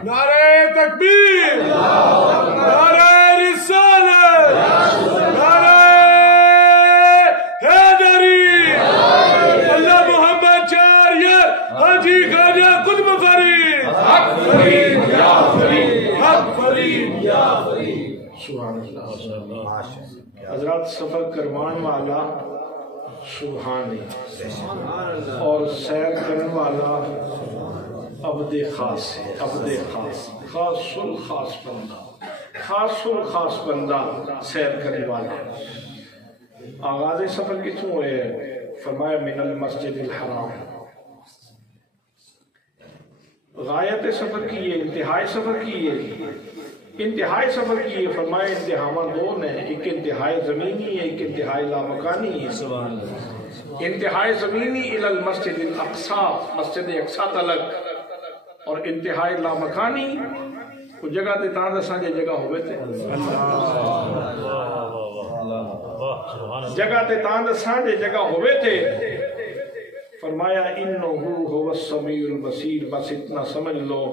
نعرہ تکبیر, نعرہ رسالت, نعرہ حیدری, اللہ محمد چاریہ حاجی خواجہ قطب فرید, حق فرید یا فرید, حق فرید یا فرید. سبحان اللہ. حضرات سفر کرمان والا سبحانی اور سیر کرن والا عبد خاص ہے, عبد خاص, خاص الخاص بندہ, خاص الخاص بندہ سیر کرنے والا. آغاز سفر کتوں ہوئے؟ فرمایا من المسجد الحرام. غایت سفر کی ہے, انتہائی سفر کی ہے, انتہائی سفر کی ہے. فرمایا انتہاواں دو ہیں, ایک انتہائی زمینی ہے, ایک انتہائی لامکانی ہے. انتہائی زمینی الی المسجد الاقصی, مسجد اقصی تلک, اور انتہائی لامکانی وہ جگہ تے تاں دساں جے جگہ ہوئے تے, جگہ تے تاں دساں جے جگہ ہوئے تے. فرمایا انہو هو السمیع البصیر, بس اتنا سمجھ لو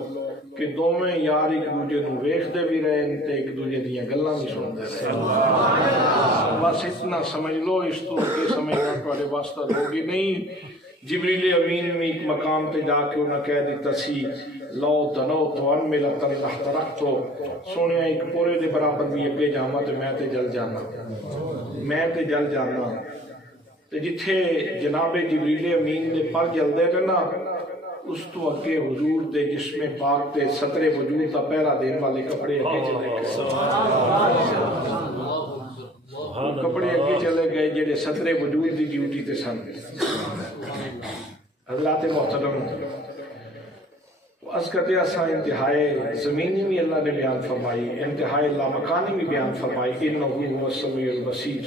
کہ دوویں یار ایک دوجے نو ویکھدے بھی رہے تے ایک دوجے دیاں گلاں بھی سنتے رہے. بس اتنا سمجھ لو, اس تو اگے سمجھنا تواڈے واسطے ہوگی نہیں. جبریل امین میں ایک مقام پہ جا کے انہیں کہہ دیتا سی لو دنو تو ان ملا تن رخ تو سونے ایک پورے دے برابر بھی اگے جاما تو میں تے جل جانا، میں تے جل جانا۔ تے جتھے جناب جبریل امین دے پر جل دے گا نا اس تو اگے حضور دے جسم پاک تے سطر وجود دا پہرا دین والے کپڑے اگے چلے گئے، کپڑے اگے چلے گئے جڑے سطر وجود دی ڈیوٹی تے سن۔ حضرات محترم اس کہتے اساں انتہائی زمینی بھی اللہ نے بیان فرمائی، انتہائی لامکانی بھی بیان فرمائی، انہو هو السمیع البصیر۔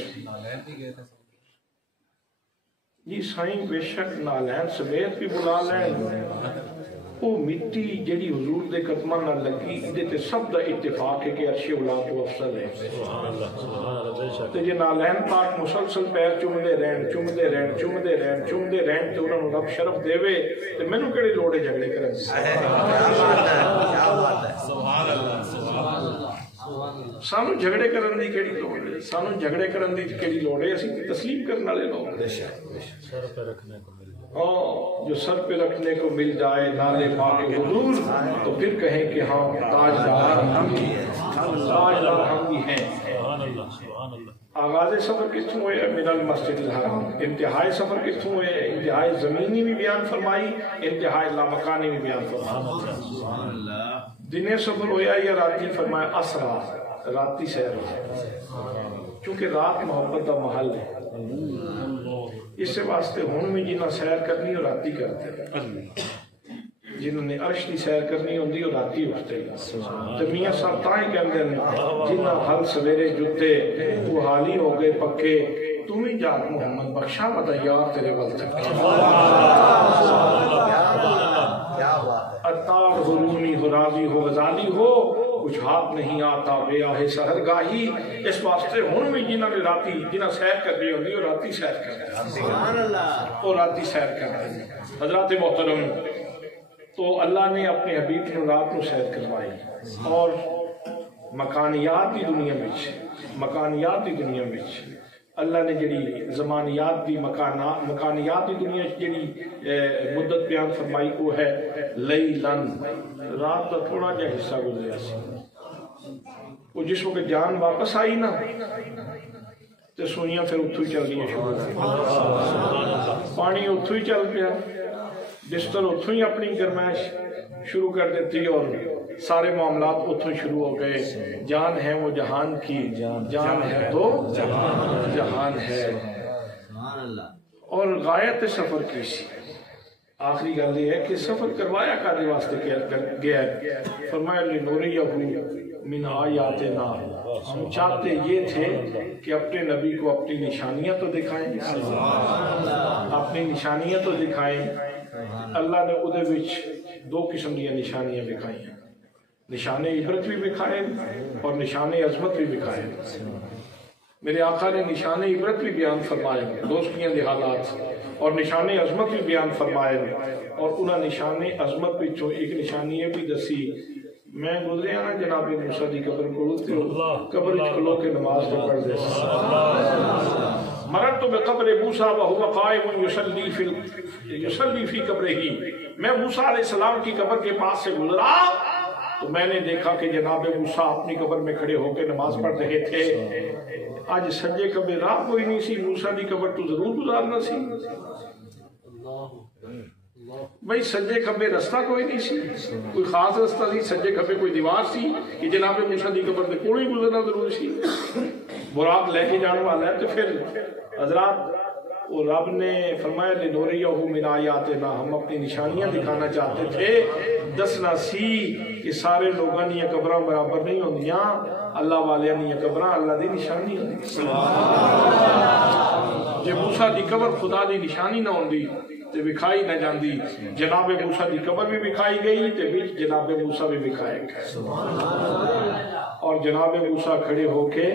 جی سائیں بے شک نالین سمیت بھی بلا لین، وہ مٹی جڑی حضور دے قدمہ نہ لگی ادھے تے سب دا اتفاق ہے کہ عرش اولا تو افضل ہے۔ تے جی نالین پاک مسلسل پیر چومدے رہن چومدے رہن چومدے رہن چومدے رہن تے انہوں نے رب شرف دے وے تے میں نو کڑے لوڑے جھگڑے کرن۔ سانو جھگڑے کرن دی کیڑی لوڑ ہے، سانو جھگڑے کرن دی کیڑی لوڑ ہے، اسی تسلیم کرنے والے لوگ سر پہ رکھنے کو مل جائے، جو سر پہ رکھنے کو مل جائے نالے پاک حضور تو پھر کہیں کہ ہاں تاجدار ہم ہی ہیں، تاجدار ہم ہی ہیں۔ آغاز سفر کتوں ہوئے من المسجد الحرام، انتہائی سفر کتوں ہوئے، انتہائی زمینی بھی بیان فرمائی، انتہائی لامکانی بھی بیان فرمائی۔ دنے سفر ہویا یا راتی فرمایا اسرا، راتی سیر ہو، چونکہ رات محبت کا محل ہے، اس سے واسطے ہون میں جنہاں سیر کرنی ہو راتی کرتے، جنہوں نے عرش کی سیر کرنی ہوندی ہو راتی اٹھتے۔ تو میاں صاحب تائیں کہندے ہیں جنہاں حل سویرے جتے وہ حالی ہو گئے پکے، تمہیں جات محمد بخشا مدہ یار تیرے ول تک اتار غرونی ہو راضی ہو غزالی ہو کچھ ہاتھ نہیں آتا بے آہ سحر گاہی۔ اس واسطے ہن بھی جنہاں نے راتی جنہاں سیر کر رہی ہوندی وہ راتی سیر کر رہے ہیں، وہ راتی سیر کر رہے ہیں۔ حضرات محترم تو اللہ نے اپنے حبیب نے رات کو سیر کروائی اور مکانیات دی دنیا میں، مکانیات دی دنیا میں اللہ نے جڑی زمانیات دی مکانیات دی دنیا جڑی مدت بیان فرمائی وہ ہے لیلن، رات کا تھوڑا جا حصہ گزریا سی، وہ جس وقت جان واپس آئی نا تو سوئیاں پھر اتھو ہی چل گئی شروع، پانی اتھو ہی چل گیا، بستر اتھو ہی اپنی گرمائش شروع کر دیتی اور سارے معاملات اتھو شروع ہو گئے۔ جان ہے وہ جہان کی، جان ہے تو جہان ہے، اور غایت سفر کی سی۔ آخری گل یہ ہے کہ سفر کروایا کادے واسطے گیا ہے، فرمایا لِنُرِيَهُ مِنْ آیَاتِنَا، ہم چاہتے یہ تھے کہ اپنے نبی کو اپنی نشانیاں تو دکھائیں، اپنی نشانیاں تو دکھائیں۔ اللہ نے ادھے وچ دو قسم دیا نشانیاں دکھائیں، نشان عبرت بھی دکھائے اور نشان عظمت بھی دکھائے۔ میرے آقا نے نشان عبرت بھی بیان فرمائے دوستیاں دے حالات، اور نشان عظمت بھی بیان فرمائے، اور انہاں نشان عظمت وچوں ایک نشانی یہ بھی دسی، میں گزریا نا جناب موسیٰ دی قبر کو قبر کھلو کے نماز دے پڑھ دے مررت بقبر موسیٰ وہو قائم یصلی فی قبرہ، میں موسیٰ علیہ السلام کی قبر کے پاس سے گزرا تو میں نے دیکھا کہ جناب موسیٰ اپنی قبر میں کھڑے ہو کے نماز پڑھ رہے تھے۔ آج سجے قبر راہ کوئی نہیں سی، موسیٰ دی قبر تو ضرور گزارنا سی، بھئی سجے کھبے رستہ کوئی نہیں سی، کوئی خاص رستہ سی، سجے کھبے کوئی دیوار سی کہ جناب موسیٰ دی قبر دے کوڑی گزرنا ضرور سی، براق لے کے جانے والا ہے۔ تو پھر حضرات وہ رب نے فرمایا لِنُرِيَهُ مِنْ آیَاتِنَا، ہم اپنی نشانیاں دکھانا چاہتے تھے، دسنا سی کہ سارے لوگاں یہ قبراں برابر نہیں ہوندیاں، اللہ والیاں یہ قبراں اللہ دی نشانی ہوندی۔ جے موسیٰ دی قبر خدا دی نشانی نہ ہوندی تے بکھائی نہ جاندی، جناب موسیٰ دی قبر بھی بکھائی گئی تے بیچ جناب موسیٰ بھی بکھائے گئے، اور جناب موسیٰ کھڑے ہو کے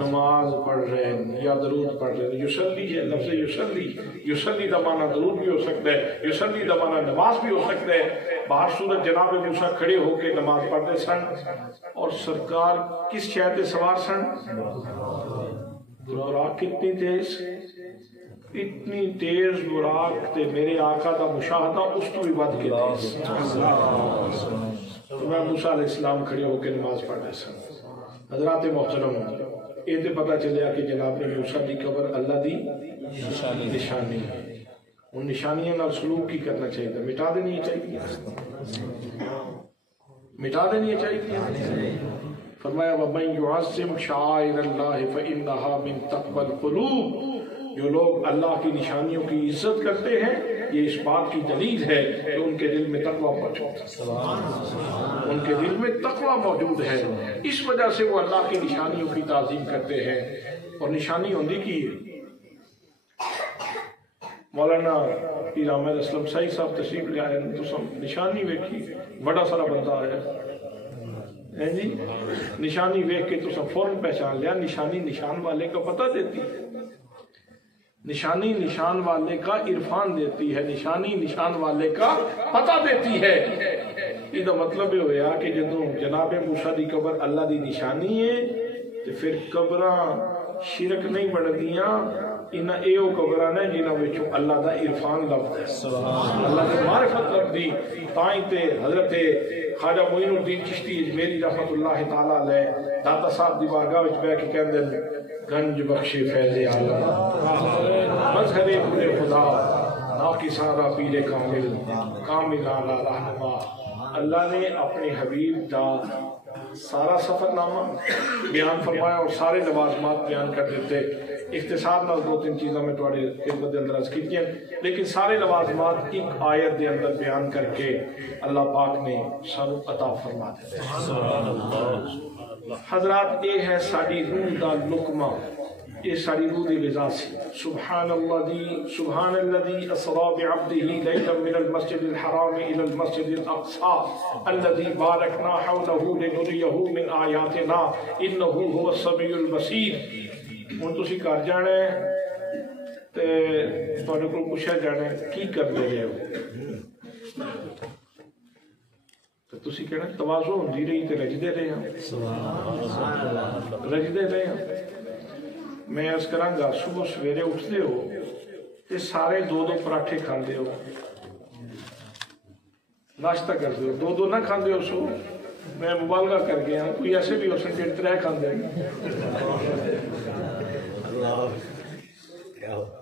نماز پڑھ رہے ہیں یا درود پڑھ رہے ہیں۔ یصلی ہے لفظ یصلی، یصلی دا معنی درود بھی ہو سکتا ہے، یصلی دا معنی نماز بھی ہو سکتا ہے۔ باہر صورت جناب موسیٰ کھڑے ہو کے نماز پڑھتے سن، اور سرکار کس شے تے سوار سن؟ براق کتنی تیز، اتنی تیز براق تے میرے آقا دا مشاہدہ اس کو بھی بد کے تیز تو میں موسیٰ علیہ السلام کھڑے ہو کے نماز پڑھنے سن حضرات محترم یہ تے پتہ چلیا کہ جناب نے موسیٰ دی قبر اللہ دی نشانی ہے ان نشانیاں نال سلوک کی کرنا چاہیے مٹا دینی چاہیے مٹا دینی چاہیے فرمایا وَمَن يُعَظِّمْ شَعَائِرَ اللَّهِ فَإِنَّهَا مِن تَقْوَى الْقُلُوبِ جو لوگ اللہ کی نشانیوں کی عزت کرتے ہیں یہ اس بات کی دلیل ہے کہ ان کے دل میں تقویٰ موجود ہے ان کے دل میں تقویٰ موجود ہے اس وجہ سے وہ اللہ کی نشانیوں کی تعظیم کرتے ہیں اور نشانی ہوندی کی مولانا پیر احمد اسلم صاحب تشریف لے آئے تو نشانی ویکھی بڑا سارا بندہ آیا جی نشانی ویکھ کے تو سب فوراً پہچان لیا نشانی نشان والے کا پتہ دیتی ہے نشانی نشان والے کا عرفان دیتی ہے نشانی نشان والے کا پتہ دیتی ہے یہ تو مطلب یہ ہویا کہ جدوں جناب موسیٰ دی قبر اللہ دی نشانی ہے تو پھر قبراں شرک نہیں بڑھدیاں انہاں ایو قبراں نے جنہاں وچوں اللہ دا عرفان لفظ ہے اللہ دی معرفت لفظ دی تائیں تے حضرت خواجہ معین الدین چشتی اجمیری رحمت اللہ تعالیٰ علیہ داتا صاحب دی بارگاہ وچ بیٹھ کے کہندے گنج بخش فیض عالم مظہر پورے خدا ناقی سارا پیر کامل کامل آلہ رہنما اللہ نے اپنے حبیب دا سارا سفر نامہ بیان فرمایا اور سارے لوازمات بیان کر دیتے اختصار نال دو تین چیزوں میں تھوڑے خدمت اندر عرض کی ہیں لیکن سارے لوازمات ایک آیت دے اندر بیان کر کے اللہ پاک نے سانو عطا فرما دیتے حضرات یہ ہے ساری روح دا لقمہ یہ ساری روح دی غذا سی سبحان الذي اسرا بعبده ليلا من المسجد الحرام الى المسجد الاقصى الذي باركنا حوله لنريه من آياتنا انه هو السميع البصير ہن تسی گھر جانا ہے تے تواڈے کول پوچھا جانا ہے کی کردے رہے ہو تو تسی کہنا تواضع ہوندی رہی تے رجدے رہے ہاں رجدے رہے ہاں میں عرض کراں گا صبح سویرے اٹھتے ہو تے سارے دو دو پراٹھے کھاندے ہو ناشتہ کرتے ہو دو نہ کھاندے ہو سو میں مبالغہ کر گیا کوئی ایسے بھی ہو سکتے ترے کھاندے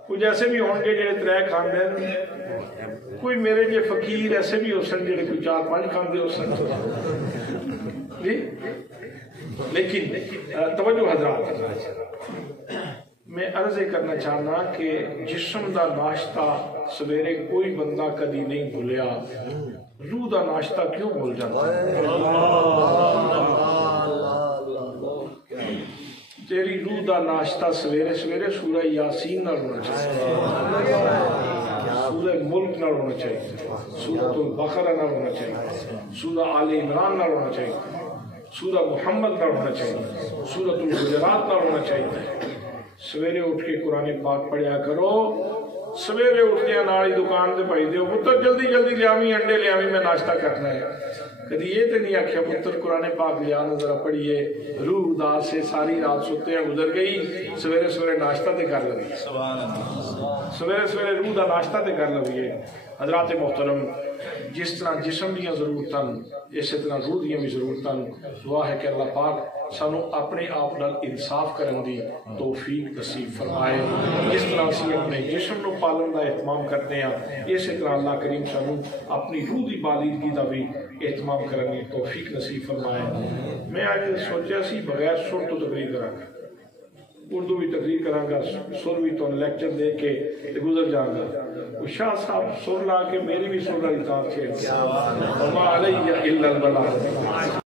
کچھ ایسے بھی ہون گے جڑے ترے کھاندے کوئی میرے جے فقیر ایسے بھی ہو سکتے جڑے کوئی 4-5 کھاندے ہو سکتے جی لیکن توجہ حضرات میں عرض کرنا چاہنا کہ جسم دا ناشتہ سویرے کوئی بندہ کدی نہیں بھولیا روح دا ناشتہ کیوں بھول جاتا ہے تیری روح دا ناشتہ سویرے سویرے سورہ یاسین نہ ہونا چاہیے سورہ ملک نہ ہونا چاہیے سورۃ البقرہ نہ ہونا چاہیے سورہ آل عمران نہ ہونا چاہیے سورہ محمد نہ ہونا چاہیے سورۃ الحجرات نہ ہونا چاہیے سویرے اٹھ کے قرآن پاک پڑھیا کرو سویرے اٹھدیا نالی دکان دے بھائی دیو پتر جلدی جلدی لیامی انڈے لیامی میں ناشتہ کرنا ہے کدی یہ تے نہیں آکھیا پتر قرآن پاک لیا ذرا پڑھیے روح اداس سے ساری رات سوتے ہیں گزر گئی سویرے سویرے ناشتہ تے کر لگی سویرے سویرے روح دا ناشتہ تے کر لگیے حضرات محترم جس طرح جسم دیاں ضرورتاں اسی طرح روح دیاں بھی ضرورتاں دعا ہے کہ اللہ پاک سانو اپنے آپ نال انصاف کرن دی توفیق نصیب فرمائے جس طرح اسی اپنے جسم نو پالن دا اہتمام کرتے ہیں اسی طرح اللہ کریم سانو اپنی روح دی بالیدگی دا بھی اہتمام کرن دی توفیق نصیب فرمائے میں آج سوچا سی بغیر سر تو تقریر کراں گا اردو بھی تقریر کراں گا سر بھی تو لیکچر دے کے گزر جاؤں گا شاہ صاحب سر لا کے میری بھی سر والی تار چھیڑ وما علیہ الا البلاغ